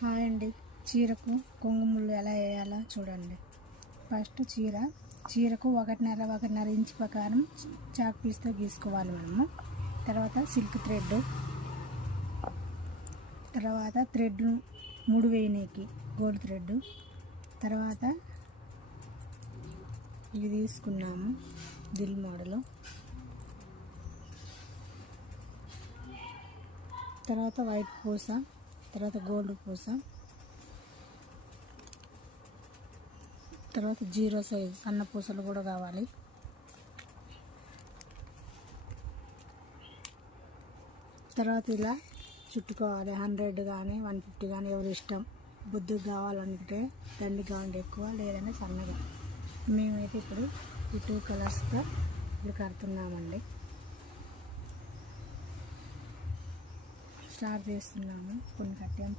Hi అండి. చీరకు కొంగు ముళ్ళు ఎలా వేయాలో చూడండి. ఫస్ట్ చీరకు 1.5 ఇంచ్ ప్రకారం చాక్ పీస్తో గీసుకోవాలి మనము. తర్వాత సిల్క్ థ్రెడ్, తర్వాత థ్రెడ్ 3 వేయనీకి గోల్డ్ థ్రెడ్, తర్వాత ఇవి తీసుకున్నాము దిల్ మోడలు, తర్వాత వైట్ పూస, తర్వాత గోల్డ్ పూస, తర్వాత 0 సైజ్ సన్న పూసలు కూడా కావాలి. తర్వాత ఇలా చుట్టుకోవాలి. 100 కానీ 150 కానీ ఎవరి ఇష్టం. బుద్ధుకు కావాలంటే దండి కావాలంటే ఎక్కువ, లేదంటే సన్నగా. మేమైతే ఇప్పుడు ఈ 2 కలర్స్తో ఇప్పుడు కడుతున్నామండి. స్టార్ట్ చేస్తున్నాము. కొన్ని కట్టాము.